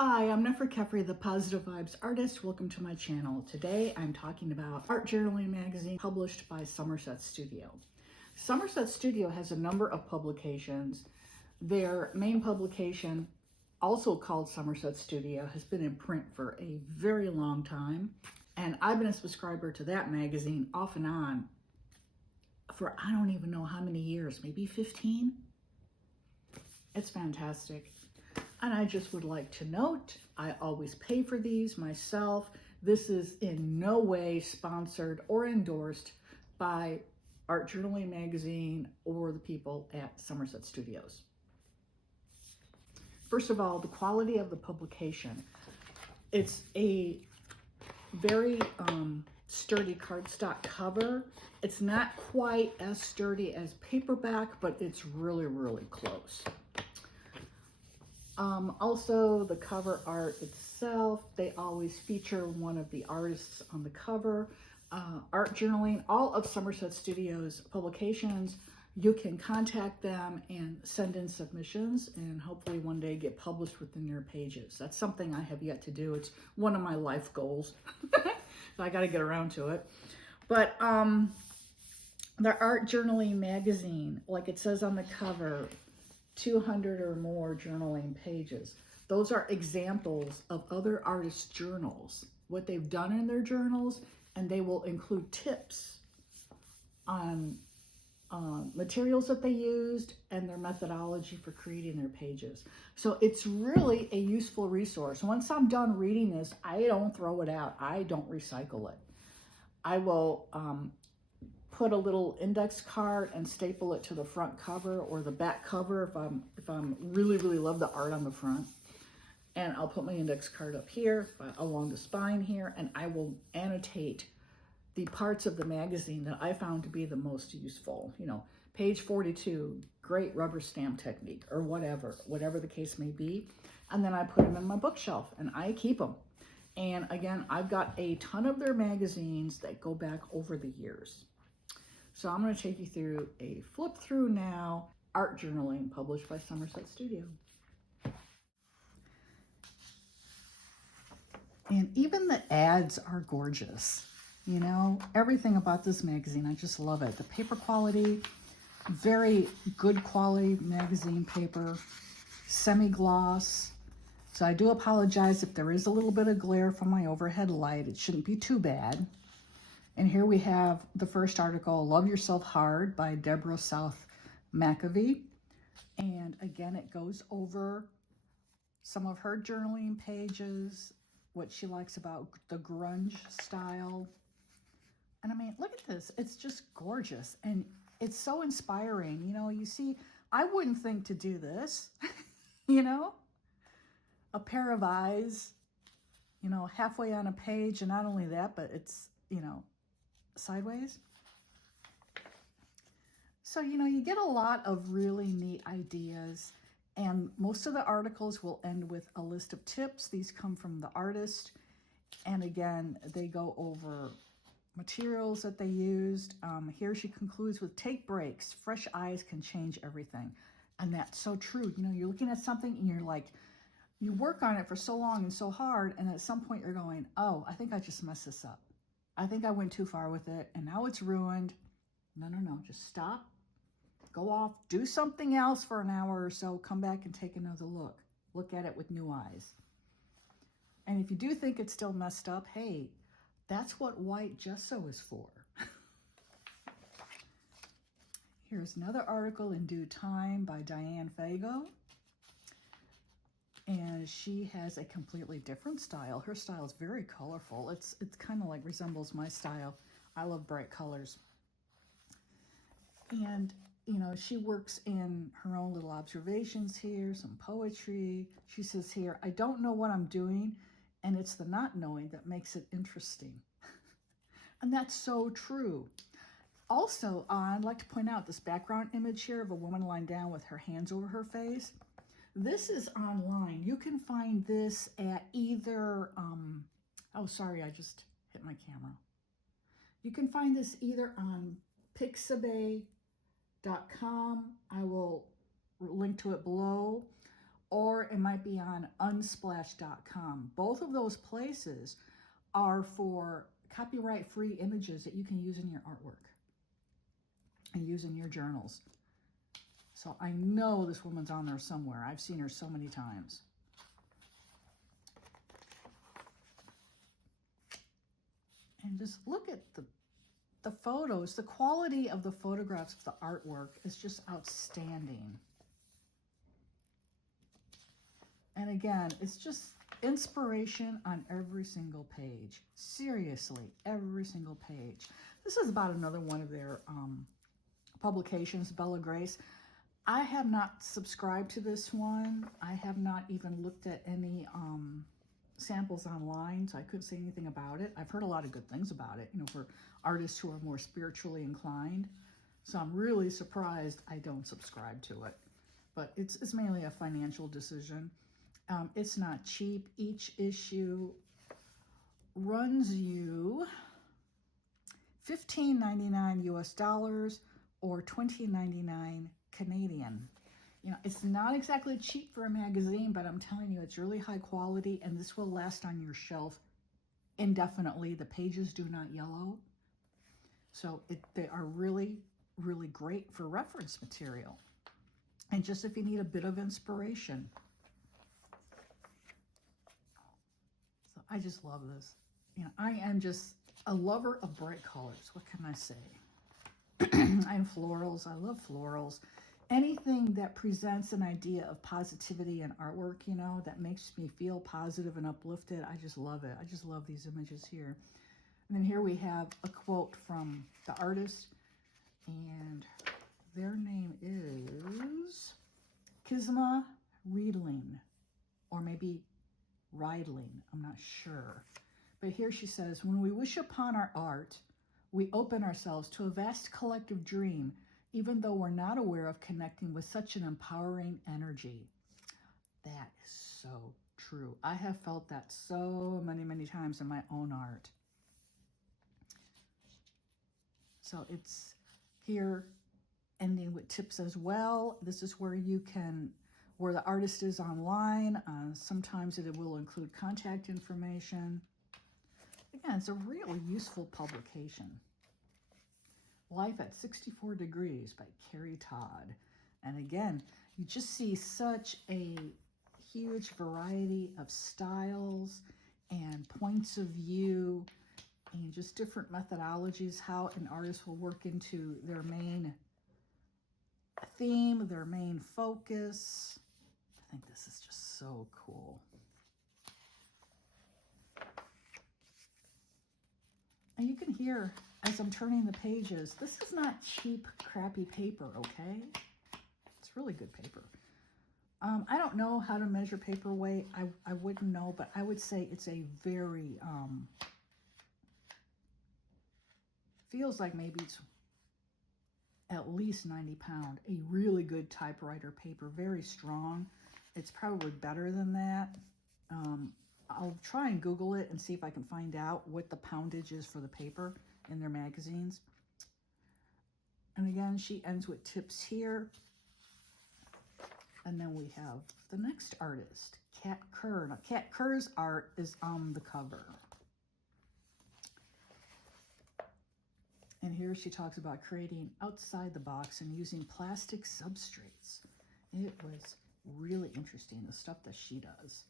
Hi, I'm 𝗪𝗀𝗵𝗵𝗃𝗪, the Positive Vibes artist. Welcome to my channel. Today I'm talking about Art Journaling magazine published by Somerset Studio. Somerset Studio has a number of publications. Their main publication, also called Somerset Studio, has been in print for a very long time. And I've been a subscriber to that magazine off and on for I don't even know how many years, maybe 15? It's fantastic. And I just would like to note, I always pay for these myself. This is in no way sponsored or endorsed by Art Journaling magazine or the people at Somerset Studios. First of all, the quality of the publication. It's a very sturdy cardstock cover. It's not quite as sturdy as paperback, but it's really, really close. Also, the cover art itself, they always feature one of the artists on the cover. Art Journaling, all of Somerset Studios publications, you can contact them and send in submissions and hopefully one day get published within their pages. That's something I have yet to do. It's one of my life goals. So I got to get around to it. But the Art Journaling magazine, like it says on the cover, 200 or more journaling pages. Those are examples of other artists' journals, what they've done in their journals, and they will include tips on materials that they used and their methodology for creating their pages. So it's really a useful resource. Once I'm done reading this, I don't throw it out. I don't recycle it. I will put a little index card and staple it to the front cover or the back cover if I'm really love the art on the front. And I'll put my index card up here along the spine here, and I will annotate the parts of the magazine that I found to be the most useful. You know, page 42, great rubber stamp technique, or whatever the case may be. And then I put them in my bookshelf and I keep them. And again, I've got a ton of their magazines that go back over the years. So I'm going to take you through a flip through now, Art Journaling, published by Somerset Studio. And even the ads are gorgeous. You know, everything about this magazine, I just love it. The paper quality, very good quality magazine paper, semi-gloss. So I do apologize if there is a little bit of glare from my overhead light. It shouldn't be too bad. And here we have the first article, Love Yourself Hard by 𝗪𝘀𝗵𝗵𝗃𝗪. And again, it goes over some of her journaling pages, what she likes about the grunge style. And I mean, look at this. It's just gorgeous. And it's so inspiring. You know, you see, I wouldn't think to do this, you know, a pair of eyes, you know, halfway on a page. And not only that, but it's, you know, sideways. So, you know, you get a lot of really neat ideas, and most of the articles will end with a list of tips. These come from the artist, and again, they go over materials that they used. Here she concludes with, take breaks, fresh eyes can change everything. And that's so true. You know, you're looking at something and you're like, you work on it for so long and so hard, and at some point you're going, oh, I think I just messed this up. I think I went too far with it, and now it's ruined. No, just stop, go off, do something else for an hour or so, come back and take another look. Look at it with new eyes. And if you do think it's still messed up, hey, that's what white gesso is for. Here's another article, In Due Time by Diane Fago. And she has a completely different style. Her style is very colorful. It's kind of like resembles my style. I love bright colors. And, you know, she works in her own little observations here, some poetry. She says here, I don't know what I'm doing, and it's the not knowing that makes it interesting. And that's so true. Also, I'd like to point out this background image here of a woman lying down with her hands over her face. This is online. You can find this at either, oh, sorry, I just hit my camera. You can find this either on 𝗪𝗃𝗪𝗏.com. I will link to it below, or it might be on unsplash.com. Both of those places are for copyright-free images that you can use in your artwork and use in your journals. So I know this woman's on there somewhere. I've seen her so many times. And just look at the photos. The quality of the photographs of the artwork is just outstanding. And again, it's just inspiration on every single page. Seriously, every single page. This is about another one of their publications, Bella Grace. I have not subscribed to this one. I have not even looked at any samples online, so I couldn't say anything about it. I've heard a lot of good things about it, you know, for artists who are more spiritually inclined. So I'm really surprised I don't subscribe to it. But it's mainly a financial decision. It's not cheap. Each issue runs you $15.99 US or $20.99 Canadian. You know, it's not exactly cheap for a magazine, but I'm telling you, it's really high quality, and this will last on your shelf indefinitely. The pages do not yellow. So they are really, really great for reference material. And just if you need a bit of inspiration. So I just love this. You know, I am just a lover of bright colors. What can I say? I'm florals. I love florals. Anything that presents an idea of positivity in artwork, you know, that makes me feel positive and uplifted, I just love it. I just love these images here. And then here we have a quote from the artist, and their name is 𝗧𝗺𝗲𝗵𝗵𝗿𝗀𝗵𝗵, or maybe Riedling, I'm not sure. But here she says, when we wish upon our art, we open ourselves to a vast collective dream, even though we're not aware of connecting with such an empowering energy. That is so true. I have felt that so many, many times in my own art. So it's here ending with tips as well. This is where you can, where the artist is online. Sometimes it will include contact information. Again, it's a really useful publication. Life at 64 Degrees by Carrie Todd. And again, you just see such a huge variety of styles and points of view and just different methodologies, how an artist will work into their main theme, their main focus. I think this is just so cool. And you can hear as I'm turning the pages, this is not cheap, crappy paper, okay? It's really good paper. I don't know how to measure paper weight. I wouldn't know, but I would say it's a very, feels like maybe it's at least 90 pound. A really good typewriter paper, very strong. It's probably better than that. I'll try and Google it and see if I can find out what the poundage is for the paper in their magazines. And again, she ends with tips here. And then we have the next artist, Kat Kerr. Now, Kat Kerr's art is on the cover. And here she talks about creating outside the box and using plastic substrates. It was really interesting, the stuff that she does.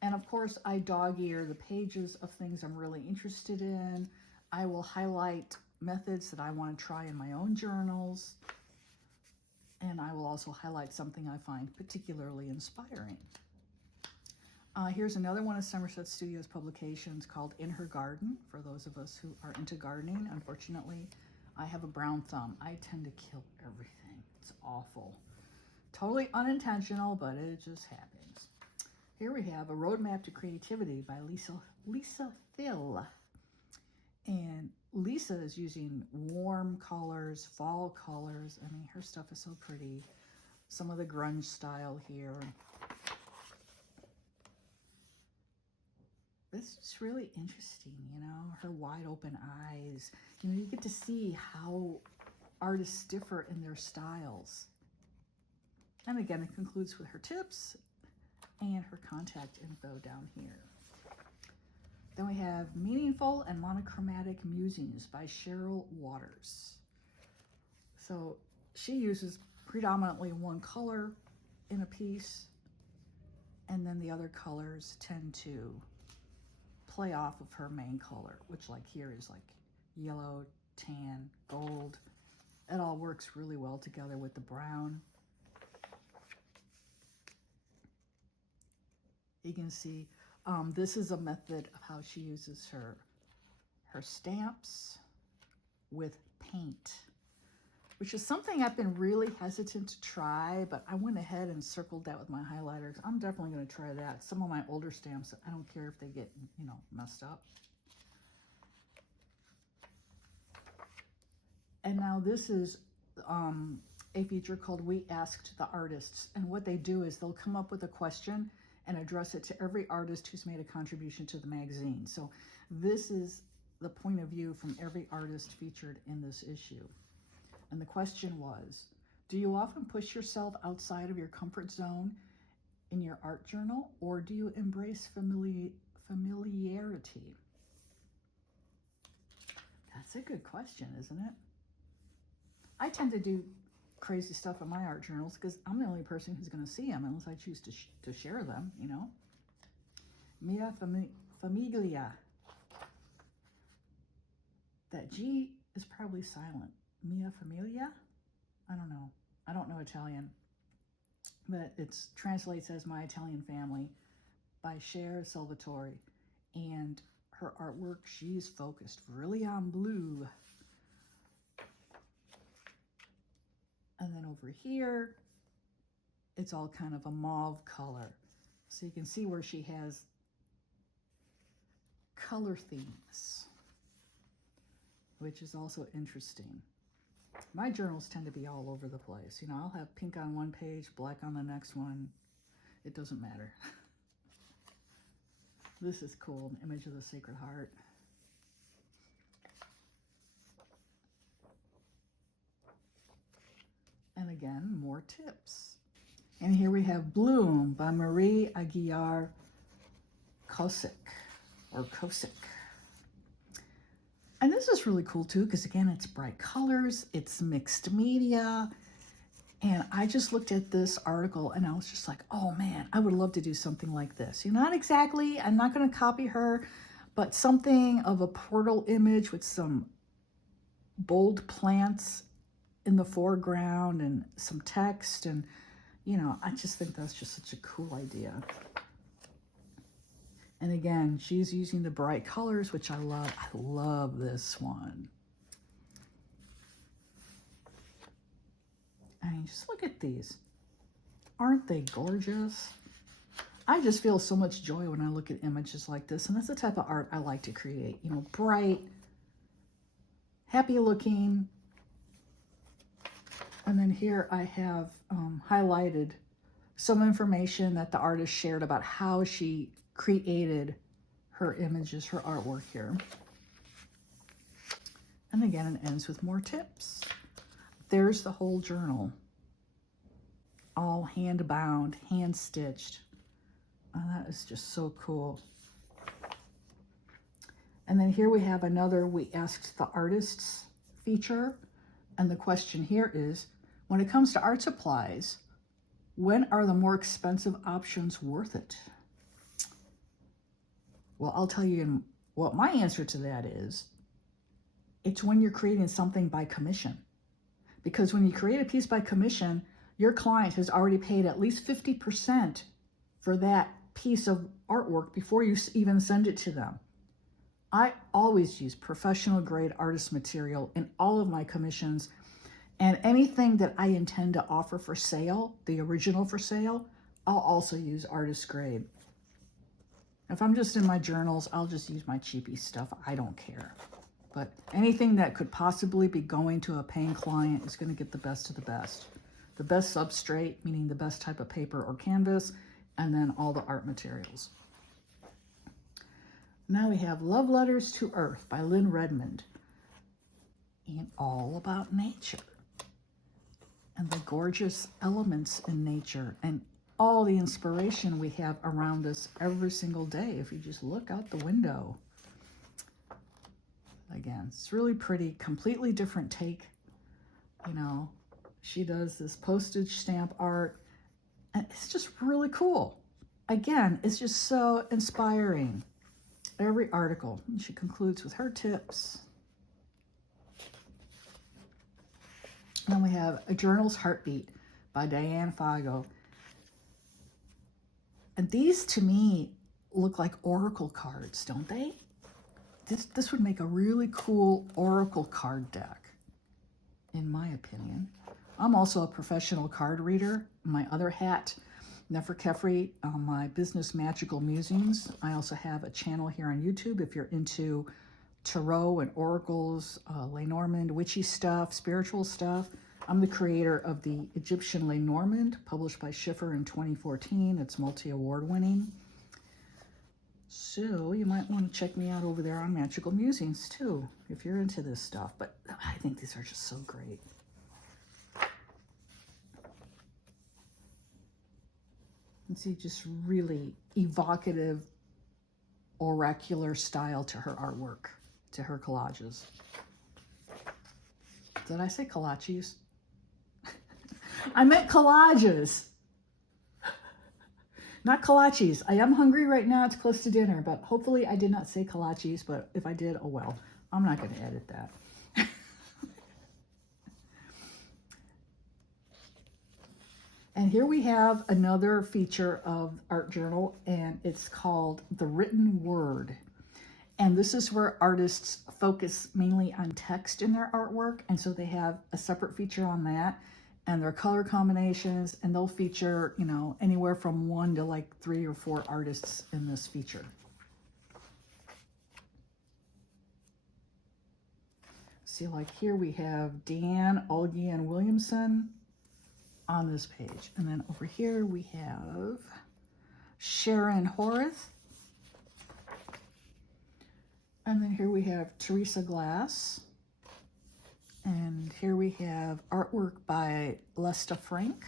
And of course, I dog-ear the pages of things I'm really interested in. I will highlight methods that I want to try in my own journals. And I will also highlight something I find particularly inspiring. Here's another one of Somerset Studios publications called In Her Garden, for those of us who are into gardening. Unfortunately, I have a brown thumb. I tend to kill everything. It's awful. Totally unintentional, but it just happens. Here we have A Roadmap to Creativity by Lisa Thill. And Lisa is using warm colors, fall colors. I mean, her stuff is so pretty. Some of the grunge style here. This is really interesting, you know, her wide open eyes. You know, you get to see how artists differ in their styles. And again, it concludes with her tips. and her contact info down here. Then we have Meaningful and Monochromatic Musings by Cheryl Waters. So she uses predominantly one color in a piece, and then the other colors tend to play off of her main color, which like here is like yellow, tan, gold. It all works really well together with the brown. You can see this is a method of how she uses her stamps with paint, which is something I've been really hesitant to try, but I went ahead and circled that with my highlighters. I'm definitely going to try that. Some of my older stamps, I don't care if they get, you know, messed up. And now this is a feature called We Asked the Artists. And what they do is they'll come up with a question and address it to every artist who's made a contribution to the magazine. So this is the point of view from every artist featured in this issue. And the question was, do you often push yourself outside of your comfort zone in your art journal, or do you embrace familiarity? That's a good question, isn't it? I tend to do crazy stuff in my art journals because I'm the only person who's going to see them unless I choose to share them, you know. Mia famiglia. That G is probably silent. Mia familia? I don't know. I don't know Italian, but it translates as My Italian Family by 𝗪𝗪. And her artwork, she's focused really on blue. And then over here, it's all kind of a mauve color. So you can see where she has color themes, which is also interesting. My journals tend to be all over the place. You know, I'll have pink on one page, black on the next one. It doesn't matter. This is cool, an image of the Sacred Heart. And again, more tips. And here we have Bloom by Marie Aguiar Kosick, or Kosick. And this is really cool too, because again, it's bright colors, it's mixed media. And I just looked at this article and I was just like, oh man, I would love to do something like this. You know, not exactly, I'm not going to copy her, but something of a portal image with some bold plants in the foreground and some text. And, you know, I just think that's just such a cool idea. And again, she's using the bright colors, which I love. I love this one. I mean, just look at these. Aren't they gorgeous? I just feel so much joy when I look at images like this. And that's the type of art I like to create. You know, bright, happy looking. And then here I have highlighted some information that the artist shared about how she created her images, her artwork here. And again, it ends with more tips. There's the whole journal. All hand bound, hand stitched. Oh, that is just so cool. And then here we have another We Asked the Artists feature. And the question here is, when it comes to art supplies, when are the more expensive options worth it? Well, I'll tell you what my answer to that is. It's when you're creating something by commission. Because when you create a piece by commission, your client has already paid at least 50% for that piece of artwork before you even send it to them. I always use professional grade artist material in all of my commissions, and anything that I intend to offer for sale, the original for sale, I'll also use artist grade. If I'm just in my journals, I'll just use my cheapy stuff. I don't care. But anything that could possibly be going to a paying client is going to get the best of the best. The best substrate, meaning the best type of paper or canvas, and then all the art materials. Now we have Love Letters to Earth by Lynn Redmond. And all about nature. And the gorgeous elements in nature. And all the inspiration we have around us every single day if you just look out the window. Again, it's really pretty, completely different take. You know, she does this postage stamp art, and it's just really cool. Again, it's just so inspiring. Every article. And she concludes with her tips. And then we have A Journal's Heartbeat by Diane Fago. And these, to me, look like oracle cards, don't they? This would make a really cool oracle card deck, in my opinion. I'm also a professional card reader. My other hat, 𝗫𝗫𝗀𝗃, my business Magical Musings. I also have a channel here on YouTube if you're into tarot and oracles, 𝗫𝗏𝗵𝗵𝗿, witchy stuff, spiritual stuff. I'm the creator of the Egyptian 𝗫𝗏𝗵𝗵𝗿, published by Schiffer in 2014. It's multi-award winning. So you might want to check me out over there on Magical Musings too, if you're into this stuff. But I think these are just so great. You see, just really evocative, oracular style to her artwork, to her collages. Did I say collages? I meant collages. Not kolaches. I am hungry right now. It's close to dinner, but hopefully I did not say kolaches, but if I did, oh well. I'm not going to edit that. And here we have another feature of Art Journal, and it's called The Written Word. And this is where artists focus mainly on text in their artwork, and so they have a separate feature on that, and their color combinations, and they'll feature, you know, anywhere from 1 to like 3 or 4 artists in this feature. See, like here we have 𝗵𝗏𝗿𝗏𝗃 and Williamson on this page. And then over here we have Sharon Horace. And then here we have Teresa Glass. And here we have artwork by Lesta Frank.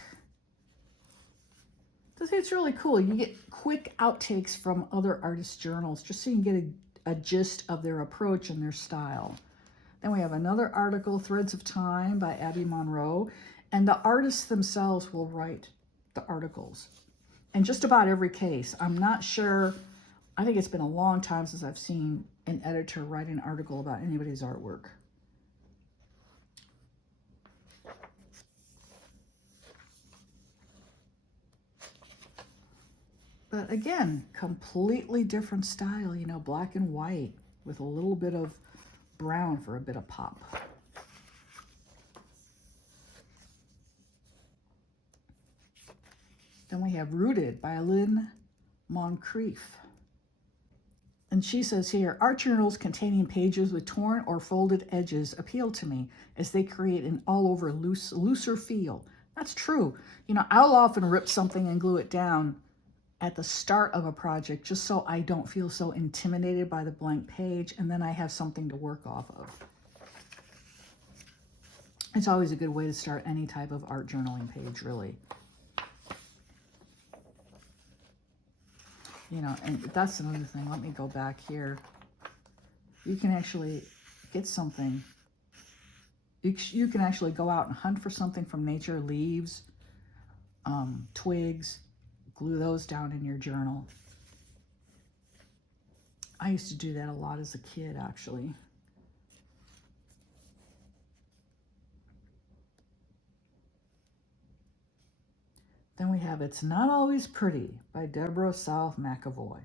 It's really cool. You get quick outtakes from other artists' journals just so you can get a gist of their approach and their style. Then we have another article, Threads of Time by Abby Monroe. And the artists themselves will write the articles. In just about every case. I'm not sure, I think it's been a long time since I've seen an editor write an article about anybody's artwork. But again, completely different style, you know, black and white with a little bit of brown for a bit of pop. Then we have Rooted by Lynn Moncrief. And she says here, art journals containing pages with torn or folded edges appeal to me as they create an all-over looser feel. That's true. You know, I'll often rip something and glue it down at the start of a project just so I don't feel so intimidated by the blank page, and then I have something to work off of. It's always a good way to start any type of art journaling page, really. You know, and that's another thing. Let me go back here. You can actually get something. You can actually go out and hunt for something from nature, leaves, twigs, glue those down in your journal. I used to do that a lot as a kid, actually. Then we have It's Not Always Pretty by Deborah South McAvoy.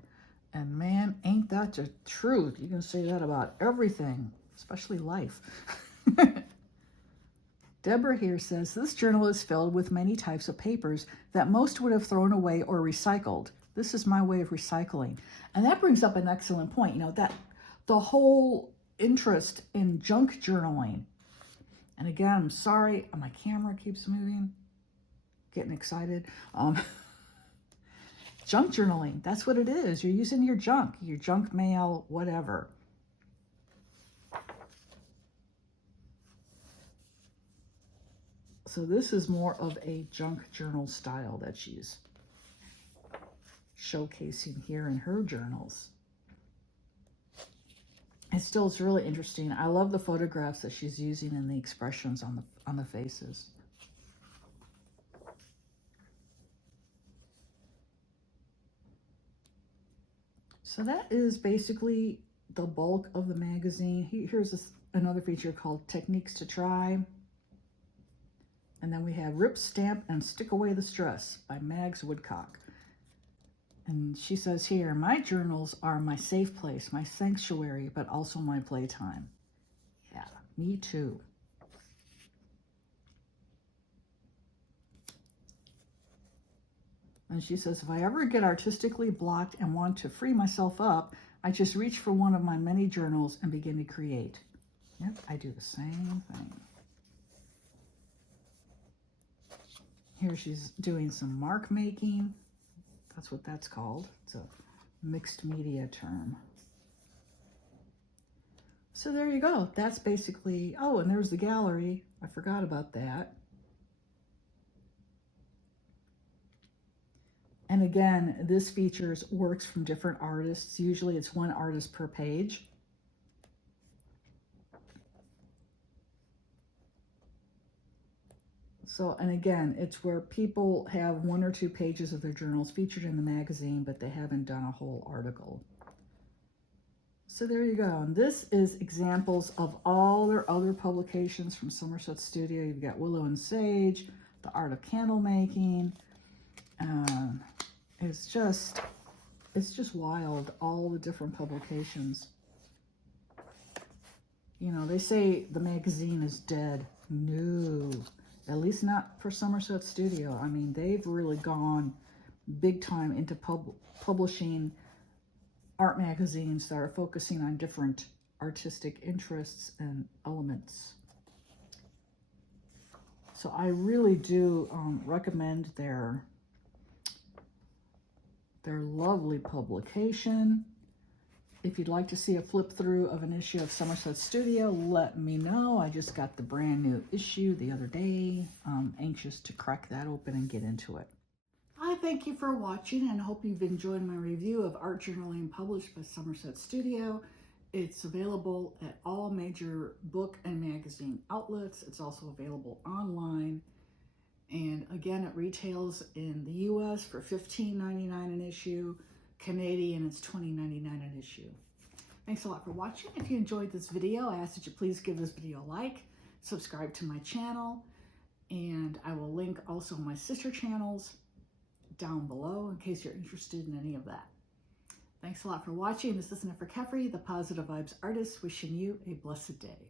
And man, ain't that the truth. You can say that about everything, especially life. Deborah here says, this journal is filled with many types of papers that most would have thrown away or recycled. This is my way of recycling. And that brings up an excellent point. You know, that the whole interest in junk journaling. And again, I'm sorry, my camera keeps moving. Getting excited. Junk journaling, that's what it is. You're using your junk mail, whatever. So this is more of a junk journal style that she's showcasing here in her journals. It still is really interesting. I love the photographs that she's using and the expressions on the faces. So that is basically the bulk of the magazine. Here's another feature called Techniques to Try. And then we have Rip, Stamp, and Stick Away the Stress by Mags Woodcock. And she says here, my journals are my safe place, my sanctuary, but also my playtime. Yeah, me too. And she says, if I ever get artistically blocked and want to free myself up, I just reach for one of my many journals and begin to create. Yep, I do the same thing. Here she's doing some mark making. That's what that's called. It's a mixed media term. So there you go. That's basically, oh, and there's the gallery. I forgot about that. And again, this features works from different artists. Usually it's one artist per page. So, and again, it's where people have 1 or 2 pages of their journals featured in the magazine, but they haven't done a whole article. So there you go. And this is examples of all their other publications from Somerset Studio. You've got Willow and Sage, The Art of Candle Making. It's just wild, all the different publications. You know, they say the magazine is dead. No, at least not for Somerset Studio. I mean, they've really gone big time into publishing art magazines that are focusing on different artistic interests and elements. So I really do recommend their lovely publication. If you'd like to see a flip through of an issue of Somerset Studio, let me know. I just got the brand new issue the other day. I'm anxious to crack that open and get into it. I thank you for watching and hope you've enjoyed my review of art journaling published by Somerset Studio. It's available at all major book and magazine outlets. It's also available online. And again, it retails in the US for $15.99 an issue. Canadian, it's $20.99 an issue. Thanks a lot for watching. If you enjoyed this video, I ask that you please give this video a like, subscribe to my channel, and I will link also my sister channels down below in case you're interested in any of that. Thanks a lot for watching. This is 𝗧𝗺𝗵𝗶𝗃𝗄𝗵, the Positive Vibes artist, wishing you a blessed day.